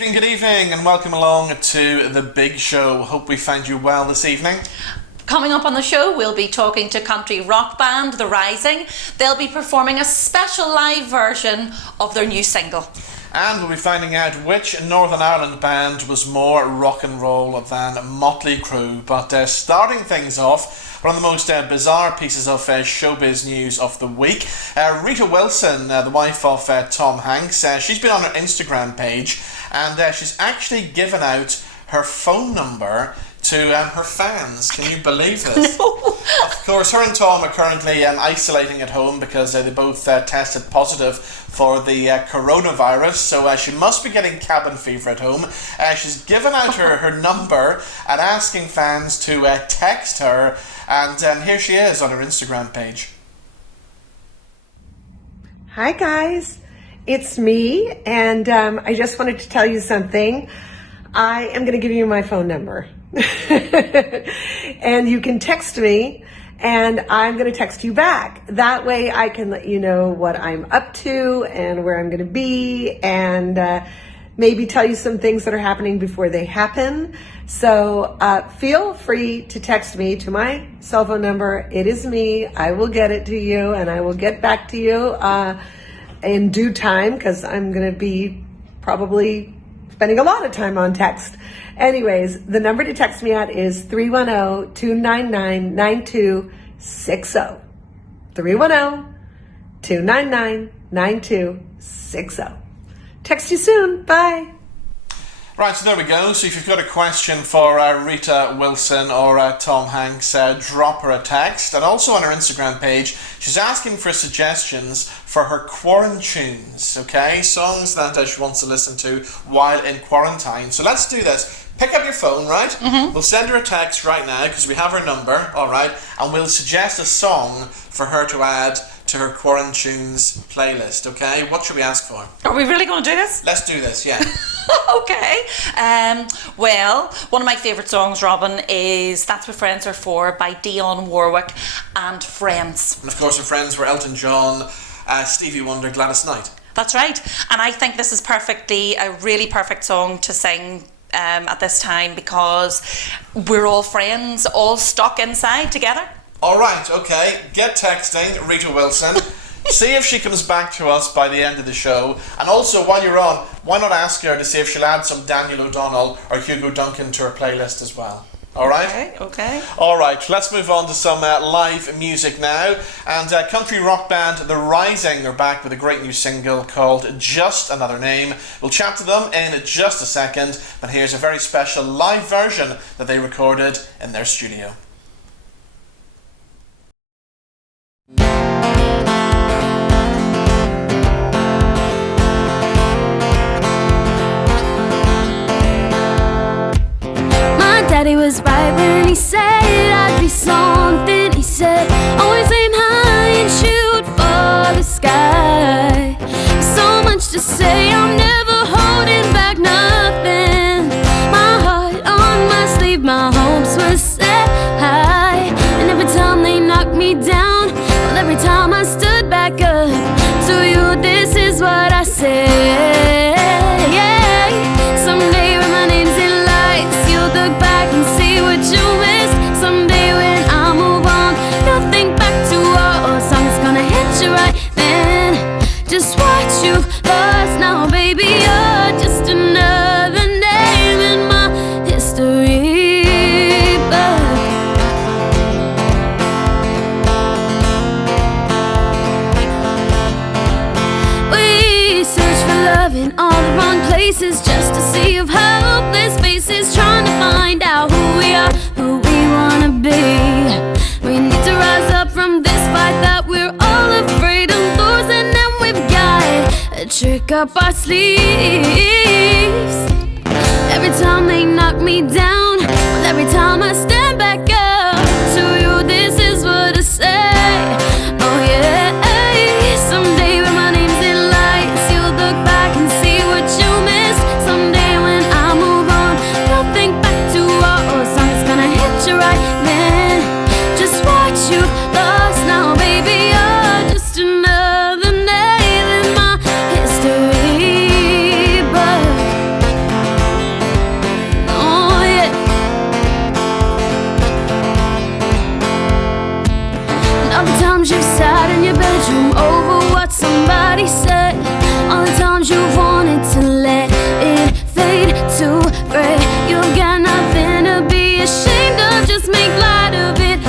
Good evening, and welcome along to The Big Show. Hope we find you well this evening. Coming up on the show, we'll be talking to country rock band The Rising. They'll be performing a special live version of their new single. And we'll be finding out which Northern Ireland band was more rock and roll than Motley Crue. But starting things off, one of the most bizarre pieces of showbiz news of the week. Rita Wilson, the wife of Tom Hanks, she's been on her Instagram page and she's actually given out her phone number to her fans. Can you believe this? No. Of course, her and Tom are currently isolating at home because they both tested positive for the coronavirus, so she must be getting cabin fever at home. She's given out her number and asking fans to text her, and here she is on her Instagram page. Hi guys, it's me, and I just wanted to tell you something. I am going to give you my phone number. And you can text me and I'm going to text you back. That way I can let you know what I'm up to and where I'm going to be, and maybe tell you some things that are happening before they happen. So feel free to text me to my cell phone number. It is me. I will get it to you and I will get back to you in due time, because I'm going to be probably spending a lot of time on text. Anyways, the number to text me at is 310-299-9260. 310-299-9260. Text you soon. Bye. Right, so there we go. So if you've got a question for Rita Wilson or Tom Hanks, drop her a text. And also on her Instagram page, she's asking for suggestions for her quarantunes, okay? Songs that she wants to listen to while in quarantine. So let's do this. Pick up your phone, right? Mm-hmm. We'll send her a text right now because we have her number, all right? And we'll suggest a song for her to add to her Quarantunes playlist, okay? What should we ask for? Are we really going to do this? Let's do this, yeah. Okay. Well, one of my favourite songs, Robin, is That's What Friends Are For by Dionne Warwick and Friends. And of course, her friends were Elton John, Stevie Wonder, Gladys Knight. That's right. And I think this is a really perfect song to sing at this time, because we're all friends, all stuck inside together. All right, okay. Get texting Rita Wilson. See if she comes back to us by the end of the show. And also, while you're on, why not ask her to see if she'll add some Daniel O'Donnell or Hugo Duncan to her playlist as well. All right? Okay. All right, let's move on to some live music now. And country rock band The Rising are back with a great new single called Just Another Name. We'll chat to them in just a second, but here's a very special live version that they recorded in their studio. Daddy was right when he said I'd be something. He said, always aim high and shoot for the sky. So much to say, I'm never holding back nothing. My heart on my sleeve, my hopes were set high. And every time they knocked me down, well, every time I stood back up, to you this is what I said. Someday when my name's in lights, you'll look back and see what you missed. Someday when I move on, you'll think back to our song's gonna hit you right then. Just what you've lost now, baby, you're just another name in my history book. We search for love in all the wrong places, just to see of helpless faces, trying to find out who we are, who we wanna be. We need to rise up from this fight that we're all afraid of losing, and we've got a trick up our sleeves. Every time they knock me down, well, every time I stand back up, to you this is what I say. Oh yeah. Someday when my name's in lights, you'll look back and see what you missed. Someday when I move on, you'll think back to our old song. It's gonna hit you right then. Just what you lost now, baby, you're just another name in my history book. times you've wanted to let it fade to gray. You've got nothing to be ashamed of, just make light of it.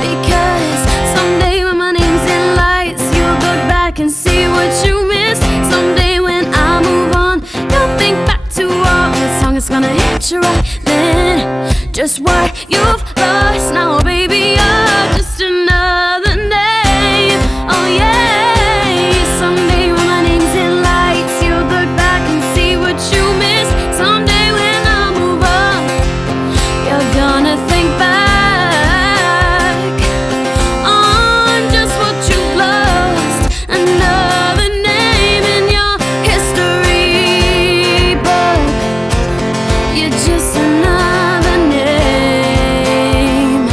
Because someday when my name's in lights, you'll look back and see what you missed. Someday when I move on, you'll think back to all the song is gonna hit you right then. Just what you've lost now, baby, you're just another name. Oh yeah, someday when my name's in lights, you'll look back and see what you missed. Someday when I move on, you're gonna think back on just what you've lost. Another name in your history book. You're just another name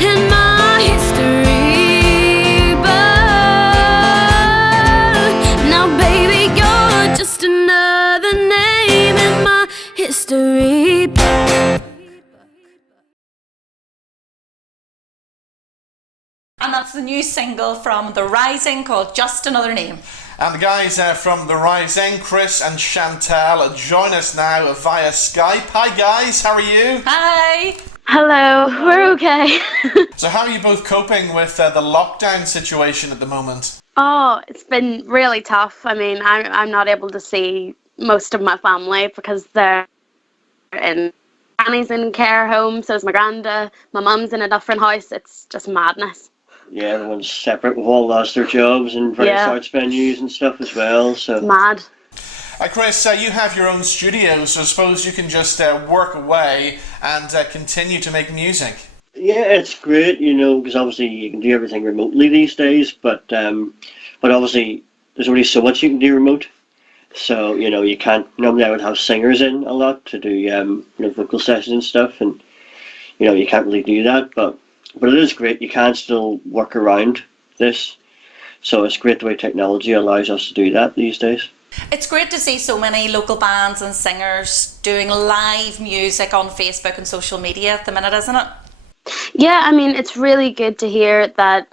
in my history book. Now, baby, you're just another name in my history book. And that's the new single from The Rising called Just Another Name. And the guys from The Rising, Chris and Chantal, join us now via Skype. Hi guys, how are you? Hi! Hello, we're okay. So how are you both coping with the lockdown situation at the moment? Oh, it's been really tough. I mean, I'm not able to see most of my family because they're in Granny's in care home, so is my granda. My mum's in a different house. It's just madness. Yeah, everyone's separate. We've all lost their jobs in various Yeah. arts venues and stuff as well. It's So mad. Chris, you have your own studio, so I suppose you can just work away and continue to make music. yeah, it's great, you know, because obviously you can do everything remotely these days. But obviously there's only so much you can do remote. So you know you can't. Normally I would have singers in a lot to do vocal sessions and stuff, and you know you can't really do that. But it is great. You can still work around this. So it's great the way technology allows us to do that these days. It's great to see so many local bands and singers doing live music on Facebook and social media at the minute, isn't it? Yeah, I mean, it's really good to hear that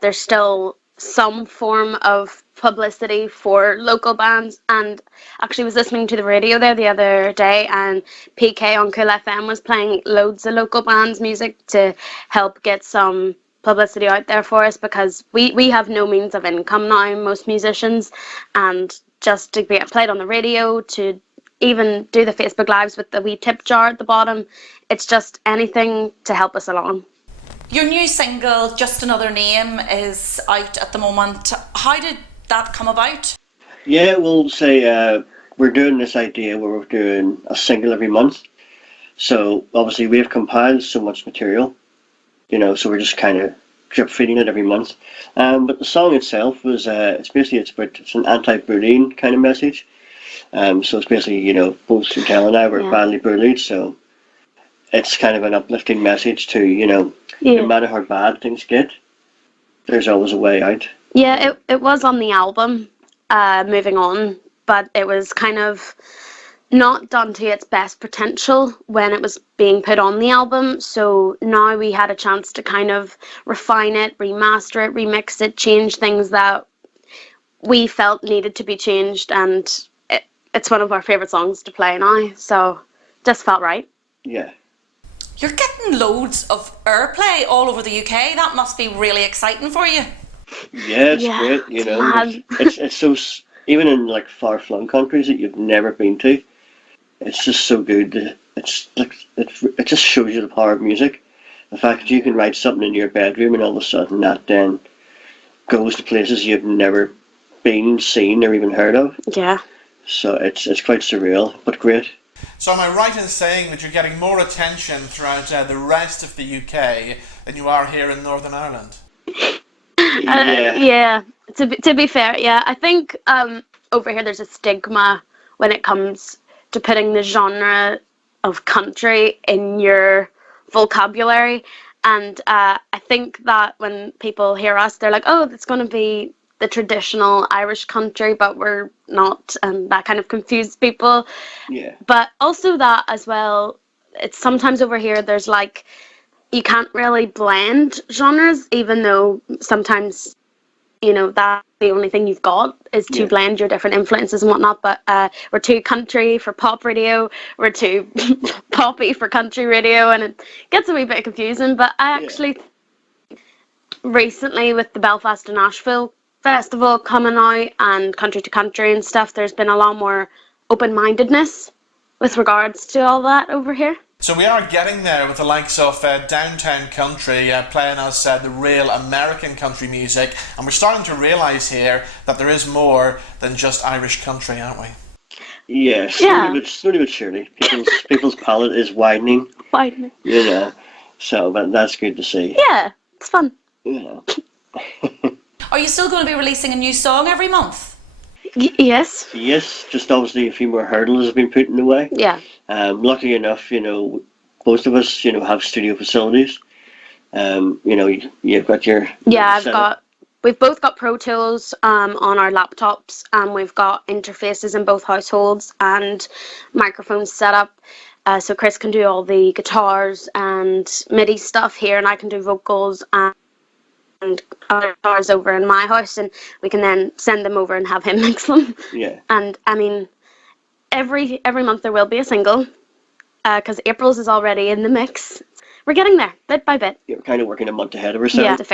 there's still some form of publicity for local bands. And actually was listening to the radio there the other day, and PK on Cool FM was playing loads of local bands' music to help get some publicity out there for us, because we have no means of income now, most musicians, and just to be played on the radio, to even do the Facebook Lives with the wee tip jar at the bottom, it's just anything to help us along. Your new single, Just Another Name, is out at the moment. How did that come about? Yeah, we'll say we're doing this idea where we're doing a single every month. So obviously we've compiled so much material, you know, so we're just kind of drip feeding it every month. But the song itself was it's an anti-bullying kind of message. So it's basically, you know, both Chantal and I were badly bullied, so it's kind of an uplifting message to, you know, no matter how bad things get, there's always a way out. Yeah, it was on the album, Moving On, but it was kind of not done to its best potential when it was being put on the album. So now we had a chance to kind of refine it, remaster it, remix it, change things that we felt needed to be changed, and it's one of our favourite songs to play now, so just felt right. Yeah. You're getting loads of airplay all over the UK. That must be really exciting for you. Yeah, it's great, you know. mad. It's so, even in like far-flung countries that you've never been to, it's just so good. It just shows you the power of music. The fact that you can write something in your bedroom and all of a sudden that then goes to places you've never been, seen, or even heard of. Yeah. So it's quite surreal, but great. So am I right in saying that you're getting more attention throughout the rest of the UK than you are here in Northern Ireland? Yeah. To be fair, yeah. I think over here there's a stigma when it comes to putting the genre of country in your vocabulary, and I think that when people hear us, they're like, oh, it's going to be the traditional Irish country, but we're not, and that kind of confuses people. Yeah. But also that as well, it's sometimes over here there's like, you can't really blend genres, even though sometimes you know, that's the only thing you've got is to blend your different influences and whatnot. But we're too country for pop radio, we're too poppy for country radio, and it gets a wee bit confusing. But I actually recently, with the Belfast and Nashville festival coming out and country to country and stuff, there's been a lot more open-mindedness with regards to all that over here. So we are getting there with the likes of Downtown Country playing us the real American country music, and we're starting to realise here that there is more than just Irish country, aren't we? Yeah, slowly but surely. People's palette is widening. Widening. You know, so that's good to see. Yeah, it's fun. You know. Are you still going to be releasing a new song every month? Yes. Yes, just obviously a few more hurdles have been put in the way. Yeah. Luckily enough, you know, both of us, you know, have studio facilities. You know, you've got your we've both got Pro Tools on our laptops, and we've got interfaces in both households and microphones set up. So Chris can do all the guitars and MIDI stuff here, and I can do vocals and other guitars over in my house, and we can then send them over and have him mix them. Yeah. And I mean, every month there will be a single, because April's is already in the mix. We're getting there, bit by bit. You're kind of working a month ahead of ourselves. Yeah, to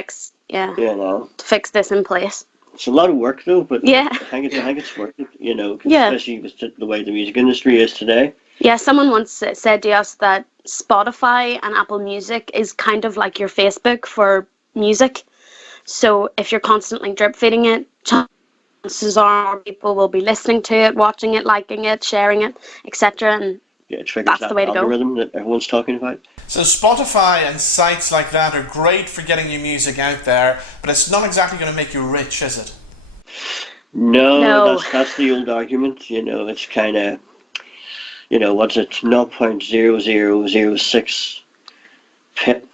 fix this in place. It's a lot of work though, but yeah. I think it's worth it, you know, especially with the way the music industry is today. Yeah, someone once said to us that Spotify and Apple Music is kind of like your Facebook for music. So if you're constantly drip feeding it, chances are more people will be listening to it, watching it, liking it, sharing it, etc. And it triggers that's that the way to go. algorithm that everyone's talking about. So Spotify and sites like that are great for getting your music out there, but it's not exactly going to make you rich, is it? No. That's the old argument. You know, it's kind of, you know, what's it, 0.0006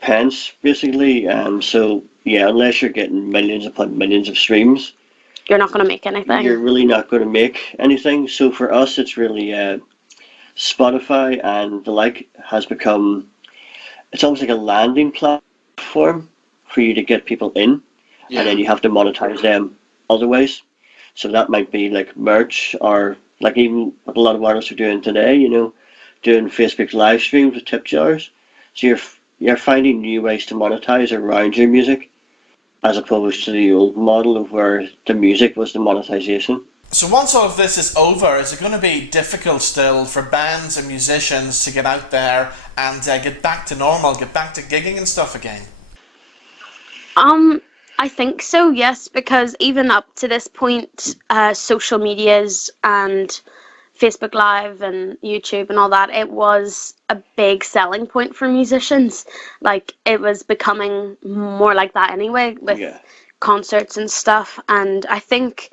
pence, basically. So, yeah, unless you're getting millions upon millions of streams, you're not going to make anything. You're really not going to make anything. So for us, it's really Spotify and the like has become, it's almost like a landing platform for you to get people in, and then you have to monetize them other ways. So that might be like merch, or like even what a lot of artists are doing today, you know, doing Facebook live streams with tip jars. So you're finding new ways to monetize around your music, as opposed to the old model of where the music was the monetization. So once all of this is over, is it going to be difficult still for bands and musicians to get out there and get back to normal, get back to gigging and stuff again? I think so, yes, because even up to this point, social medias and Facebook Live and YouTube and all that, it was a big selling point for musicians. Like, it was becoming more like that anyway, with concerts and stuff. And I think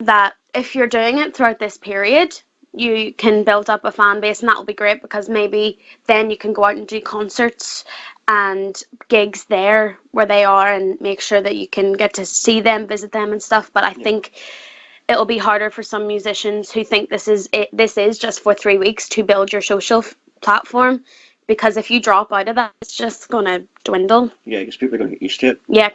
that if you're doing it throughout this period, you can build up a fan base, and that will be great, because maybe then you can go out and do concerts and gigs there where they are, and make sure that you can get to see them, visit them and stuff. But I think it'll be harder for some musicians who think this is just for 3 weeks to build your social platform, because if you drop out of that, it's just going to dwindle. Yeah, because people are going to get used to it. Yeah,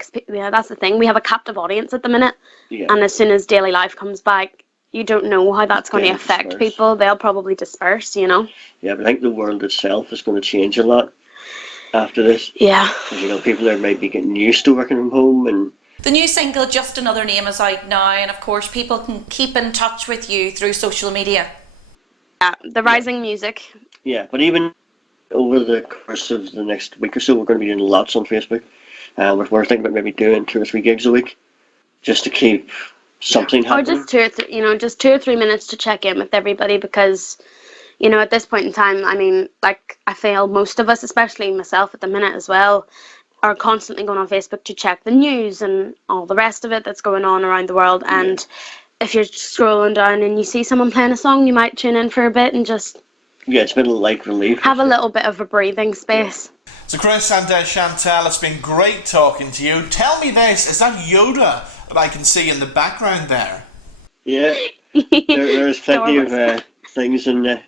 that's the thing. We have a captive audience at the minute, and as soon as daily life comes back, you don't know how that's going to affect people. They'll probably disperse, you know. Yeah, but I think the world itself is going to change a lot after this. Yeah. You know, people are maybe getting used to working from home, and the new single, Just Another Name, is out now, and of course people can keep in touch with you through social media. Yeah, the Rising Music. Yeah, but even over the course of the next week or so, we're going to be doing lots on Facebook. We're thinking about maybe doing 2 or 3 gigs a week, just to keep something happening. Or just 2 or 3 minutes to check in with everybody, because, you know, at this point in time, I mean, like, I feel most of us, especially myself at the minute as well, are constantly going on Facebook to check the news and all the rest of it that's going on around the world. And if you're scrolling down and you see someone playing a song, you might tune in for a bit and just it's been like relief. Have a little bit of a breathing space. So Chris and Chantal, it's been great talking to you. Tell me this, is that Yoda that I can see in the background there? Yeah, there's plenty of things in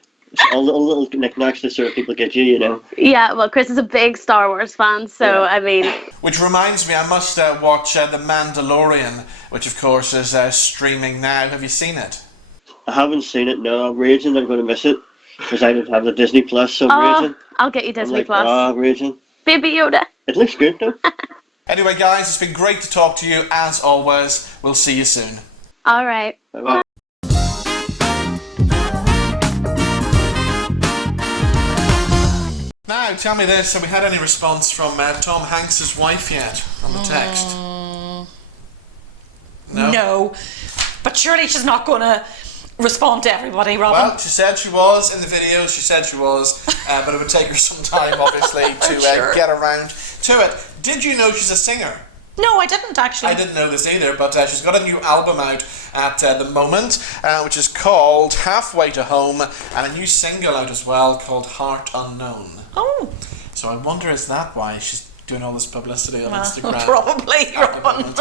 all little knickknacks that sort of people get you, you know. Yeah, well, Chris is a big Star Wars fan, so I mean... Which reminds me, I must watch The Mandalorian, which of course is streaming now. Have you seen it? I haven't seen it, no. I'm raging I'm going to miss it, because I don't have the Disney Plus, so I'm raging. I'll get you Disney Plus. Raging. Baby Yoda. It looks good, though. Anyway, guys, it's been great to talk to you, as always. We'll see you soon. All right. Bye-bye. Now, tell me this, have we had any response from Tom Hanks' wife yet on the text? No. But surely she's not going to respond to everybody, Robin. Well, she said she was in the video, but it would take her some time, obviously, to get around to it. Did you know she's a singer? No, I didn't actually. I didn't know this either, but she's got a new album out at the moment, which is called Halfway to Home, and a new single out as well called Heart Unknown. Oh. So I wonder, is that why she's doing all this publicity on Instagram? Probably, Robin.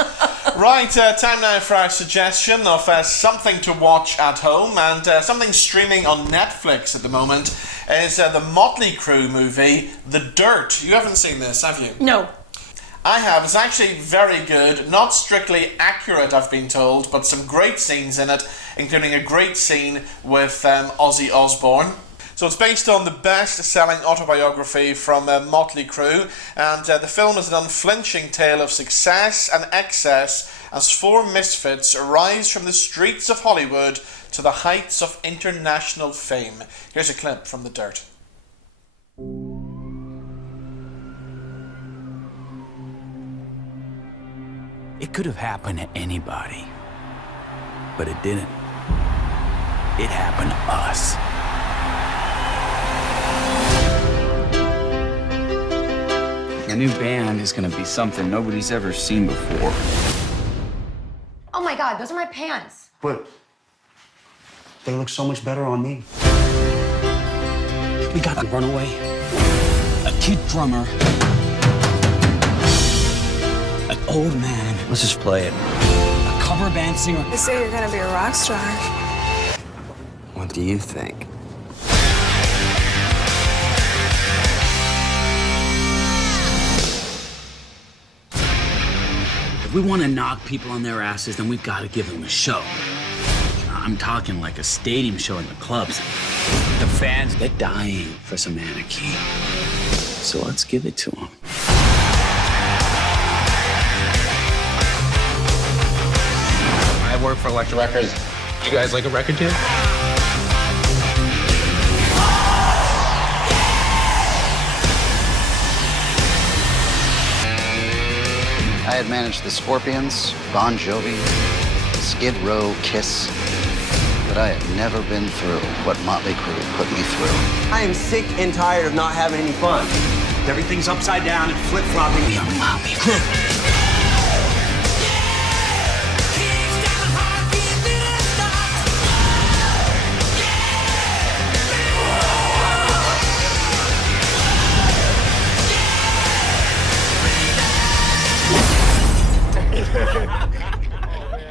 Right, time now for our suggestion of something to watch at home, and something streaming on Netflix at the moment is the Motley Crue movie, The Dirt. You haven't seen this, have you? No. I have. It's actually very good. Not strictly accurate, I've been told, but some great scenes in it, including a great scene with Ozzy Osbourne. So it's based on the best-selling autobiography from Motley Crue, and the film is an unflinching tale of success and excess as four misfits rise from the streets of Hollywood to the heights of international fame. Here's a clip from The Dirt. It could have happened to anybody, but it didn't. It happened to us. The new band is gonna be something nobody's ever seen before. Oh my God, those are my pants. But they look so much better on me. We got a runaway, a kid drummer, an old man. Let's just play it. A cover band singer. They say you're gonna be a rock star. What do you think? If we want to knock people on their asses, then we've got to give them a show. I'm talking like a stadium show in the clubs. The fans, they're dying for some anarchy. So let's give it to them. I work for Elektra Records. You guys like a record deal? I had managed the Scorpions, Bon Jovi, Skid Row, Kiss, but I had never been through what Motley Crue put me through. I am sick and tired of not having any fun. Everything's upside down and flip-flopping. We are Motley Crue.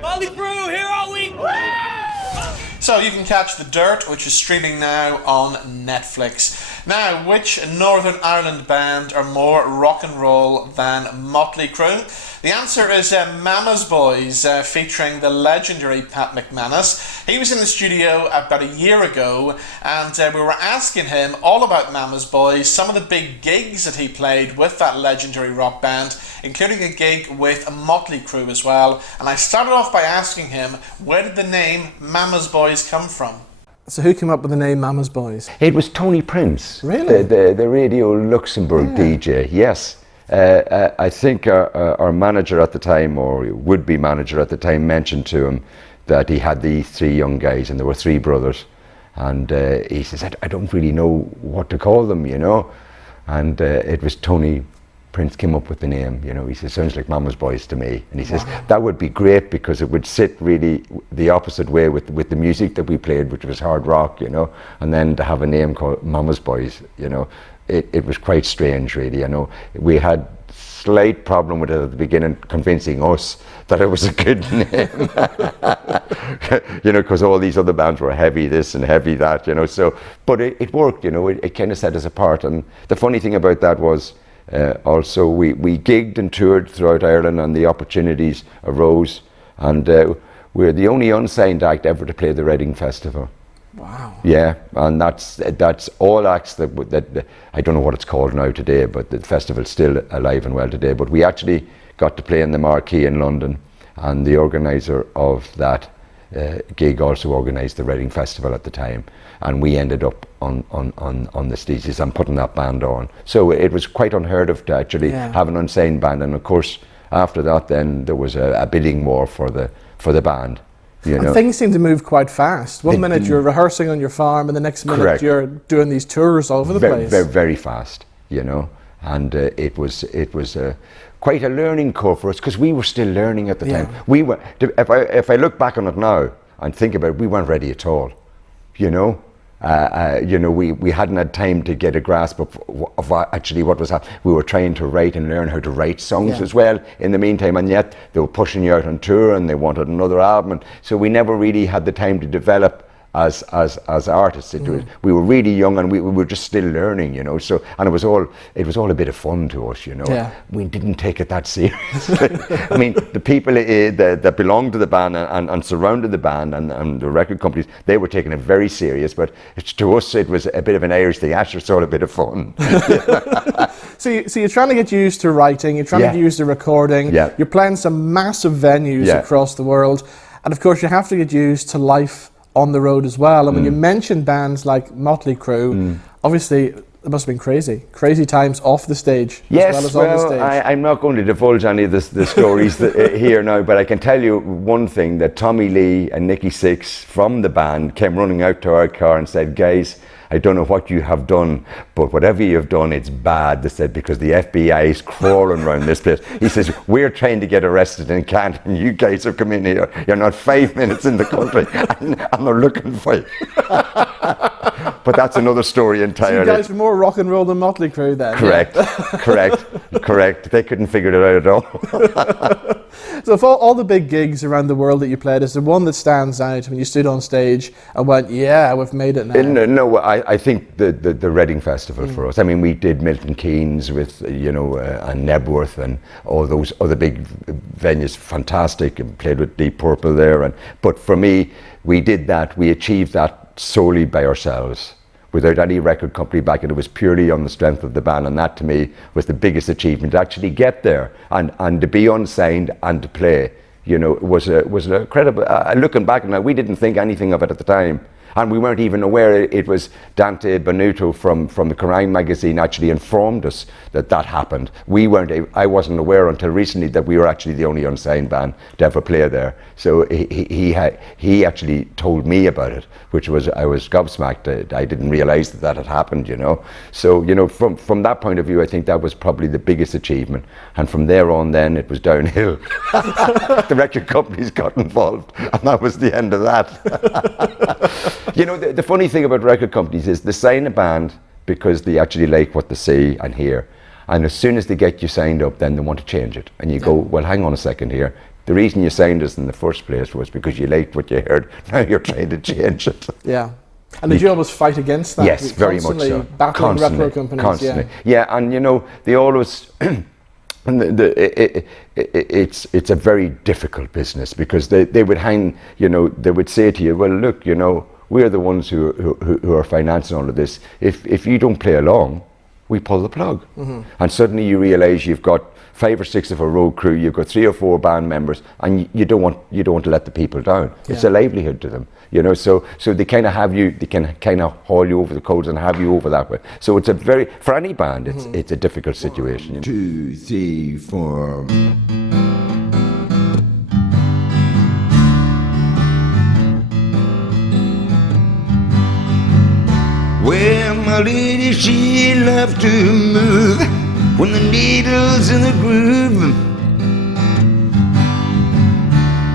Motley Crue, here all week! So you can catch The Dirt, which is streaming now on Netflix. Now, which Northern Ireland band are more rock and roll than Motley Crue? The answer is Mama's Boys, featuring the legendary Pat McManus. He was in the studio about a year ago, and we were asking him all about Mama's Boys, some of the big gigs that he played with that legendary rock band, including a gig with Motley Crue as well. And I started off by asking him, where did the name Mama's Boys come from? So who came up with the name Mama's Boys? It was Tony Prince, really? the Radio Luxembourg DJ, yes. I think our manager at the time, or would-be manager at the time, mentioned to him that he had these three young guys, and there were three brothers. And he says, I don't really know what to call them, you know. And it was Tony Prince came up with the name, you know. He says, sounds like Mama's Boys to me. And he says, that would be great because it would sit really the opposite way with the music that we played, which was hard rock, you know. And then to have a name called Mama's Boys, you know, it was quite strange, really, you know. We had slight problem with it at the beginning, convincing us that it was a good name. You know, because all these other bands were heavy this and heavy that, you know, so, but it worked, you know, it kind of set us apart. And the funny thing about that was, also we gigged and toured throughout Ireland, and the opportunities arose, and we're the only unsigned act ever to play the Reading Festival. Wow. Yeah, and that's all acts that I don't know what it's called now today, but the festival's still alive and well today. But we actually got to play in the Marquee in London, and the organiser of that gig also organised the Reading Festival at the time, and we ended up on the stages and putting that band on. So it was quite unheard of to actually have an unsigned band, and of course after that then there was a bidding war for the band. You know. And things seem to move quite fast. One minute you're rehearsing on your farm, and the next minute you're doing these tours all over the place. Very, very fast, you know. And it was quite a learning curve for us, because we were still learning at the time. We were. If I look back on it now and think about it, we weren't ready at all, you know. We hadn't had time to get a grasp of actually what was happening. We were trying to write and learn how to write songs as well in the meantime, and yet they were pushing you out on tour and they wanted another album, and so we never really had the time to develop as artists. We were really young, and we were just still learning, you know. So, and it was all a bit of fun to us, you know. Yeah. We didn't take it that seriously. I mean, the people that belonged to the band and surrounded the band and the record companies, they were taking it very serious. But to us, it was a bit of an Irish thing. Actually, it's all a bit of fun. So you're trying to get used to writing. You're trying to get used to recording. Yeah. You're playing some massive venues across the world, and of course, you have to get used to life on the road as well. And when you mentioned bands like Motley Crue, obviously it must have been crazy times off the stage as well as on the stage. I'm not going to divulge any of the stories here now, but I can tell you one thing, that Tommy Lee and Nicky Six from the band came running out to our car and said, "Guys, I don't know what you have done, but whatever you've done, it's bad." They said, because the FBI is crawling around this place. He says, "We're trying to get arrested and can't, and you guys have come in here. You're not 5 minutes in the country, and they're looking for you." But that's another story entirely. So you guys were more rock and roll than Motley Crue then? Correct. They couldn't figure it out at all. So of all the big gigs around the world that you played, is there one that stands out when you stood on stage and went, "Yeah, we've made it now"? No, I think the Reading Festival for us. I mean, we did Milton Keynes with, you know, and Nebworth and all those other big venues, fantastic, and played with Deep Purple there. But for me, we achieved that solely by ourselves, without any record company back, and it was purely on the strength of the band, and that to me was the biggest achievement, to actually get there and to be unsigned and to play, you know, was an incredible. Looking back now, we didn't think anything of it at the time, and we weren't even aware. It was Dante Benuto from the Kerrang magazine actually informed us that happened. I wasn't aware until recently that we were actually the only unsigned band to ever play there. So he actually told me about it, which was, I was gobsmacked. I didn't realize that had happened, you know. So, you know, from that point of view, I think that was probably the biggest achievement. And from there on then, it was downhill. The record companies got involved, and that was the end of that. You know, the funny thing about record companies is they sign a band because they actually like what they see and hear. And as soon as they get you signed up, then they want to change it. And you go, "Well, hang on a second here. The reason you signed us in the first place was because you liked what you heard. Now you're trying to change it." Yeah. And did you always fight against that? Yes, very much so. Battling record companies. Constantly. Yeah, and you know, they always... it's a very difficult business, because they would hang, you know, they would say to you, "Well, look, you know, we're the ones who are financing all of this. If you don't play along, we pull the plug." And suddenly you realise you've got 5 or 6 of a road crew, you've got 3 or 4 band members, and you don't want to let the people down. It's a livelihood to them, you know. So they kind of have you. They can kind of haul you over the coals and have you over that way. So it's for any band, it's a difficult situation. 1, 2, 3, 4. Well, my lady, she loved to move when the needle's in the groove.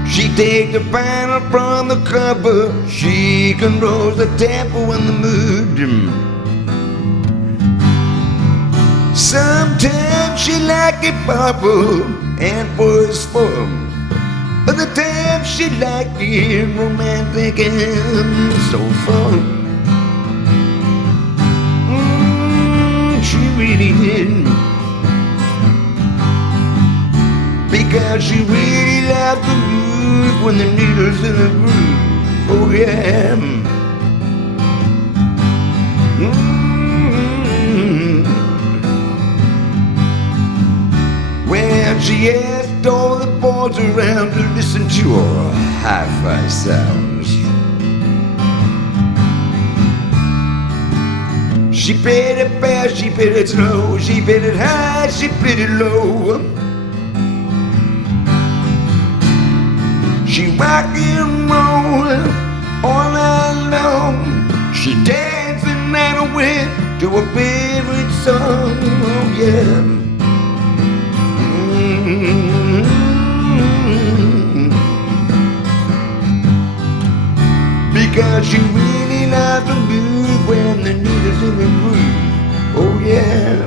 She take the panel from the cover, she controls the tempo and the mood. Sometimes she like it bubble and was fun. Other times she like it romantic and so fun. She really did. Because she really loved to move when the needle's in the groove. Oh yeah. Well, she asked all the boys around to listen to her hi-fi sounds. She played it fast, she played it slow, she played it high, she played it low. She rock and roll all night long. She danced the night away to her favorite song. Oh yeah. Because she really loved to move when the needle's in the groove. Oh yeah.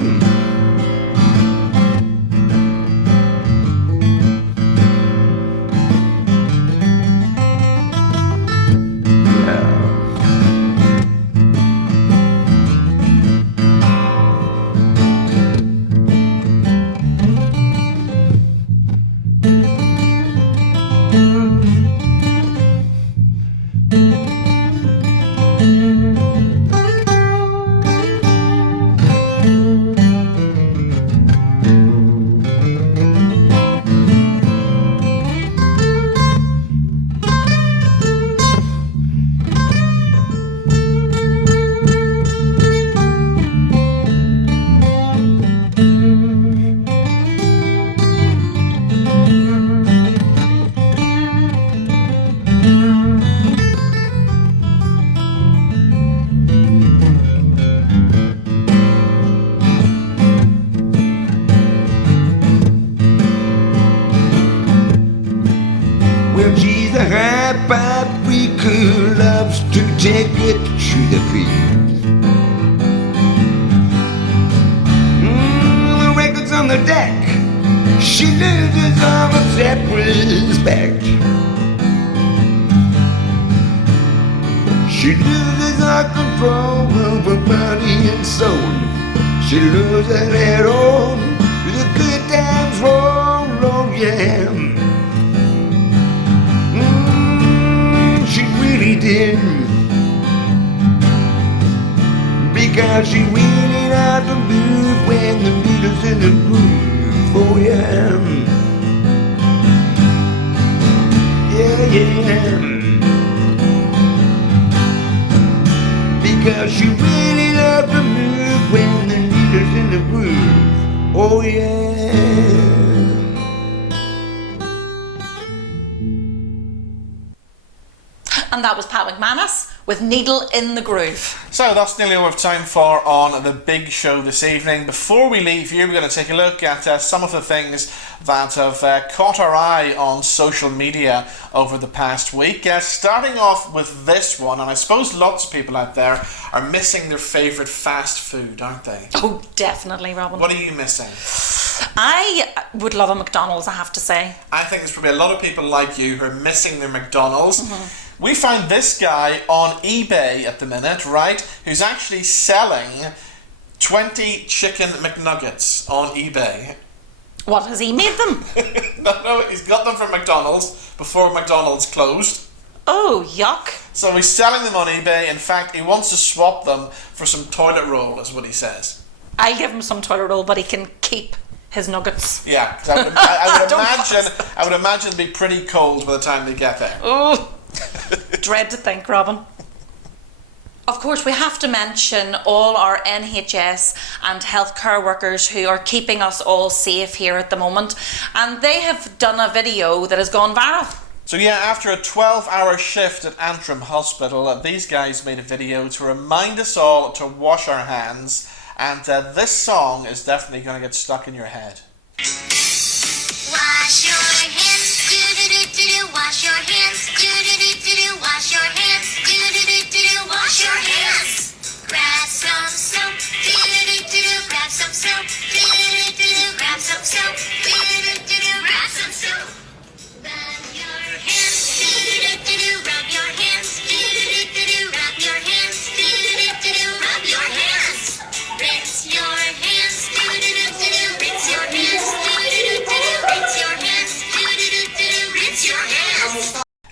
Take it to the beat. The record's on the deck. She loses all of self-respect. She loses all control of her body and soul. She loses it all. The good times roll, oh yeah. She really did. Because she really loved to move when the needle's in the groove. Oh yeah. Yeah, yeah. Because she really loved to move when the needle's in the groove. Oh yeah. And that was Pat McManus with Needle in the Groove. So that's nearly all we have time for on the big show this evening. Before we leave you, we're going to take a look at some of the things that have caught our eye on social media over the past week. Starting off with this one, and I suppose lots of people out there are missing their favourite fast food, aren't they? Oh, definitely, Robin. What are you missing? I would love a McDonald's, I have to say. I think there's probably a lot of people like you who are missing their McDonald's. Mm-hmm. We found this guy on eBay at the minute, right, who's actually selling 20 chicken McNuggets on eBay. What, has he made them? No, he's got them from McDonald's before McDonald's closed. Oh, yuck. So he's selling them on eBay. In fact, he wants to swap them for some toilet roll, is what he says. I'll give him some toilet roll, but he can keep his nuggets. Yeah, because I would imagine it'd be pretty cold by the time they get there. Oh. Dread to think, Robin. Of course, we have to mention all our NHS and healthcare workers who are keeping us all safe here at the moment, and they have done a video that has gone viral. So yeah, after a 12-hour shift at Antrim Hospital, these guys made a video to remind us all to wash our hands, and this song is definitely going to get stuck in your head. Wash your hands, do-do-do-do-do, wash your hands, do-do-do-do-do, wash your hands, do-do-do-do-do, wash your hands. Grab some soap, do-do-do-do-do, grab some soap,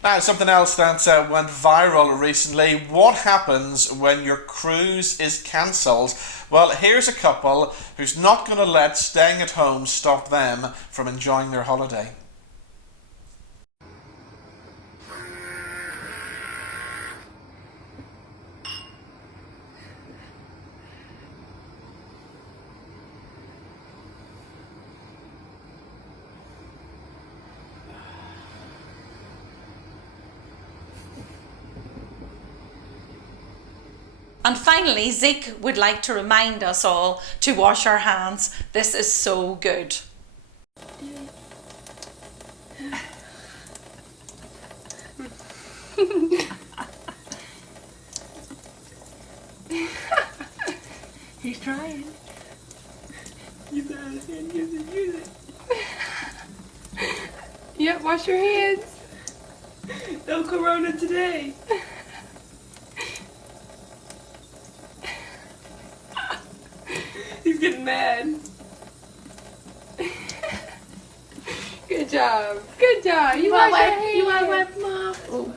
Now, something else that went viral recently. What happens when your cruise is cancelled? Well, here's a couple who's not going to let staying at home stop them from enjoying their holiday. And finally, Zeke would like to remind us all to wash our hands. This is so good. He's trying. Use it, use it. Yep, wash your hands. No corona today. He's getting mad. Good job. Good job. You want to wipe them off? Ooh.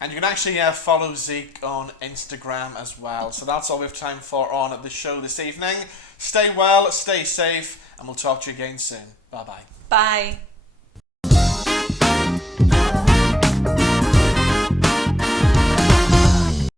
And you can actually follow Zeke on Instagram as well. So that's all we have time for on the show this evening. Stay well, stay safe, and we'll talk to you again soon. Bye-bye. Bye.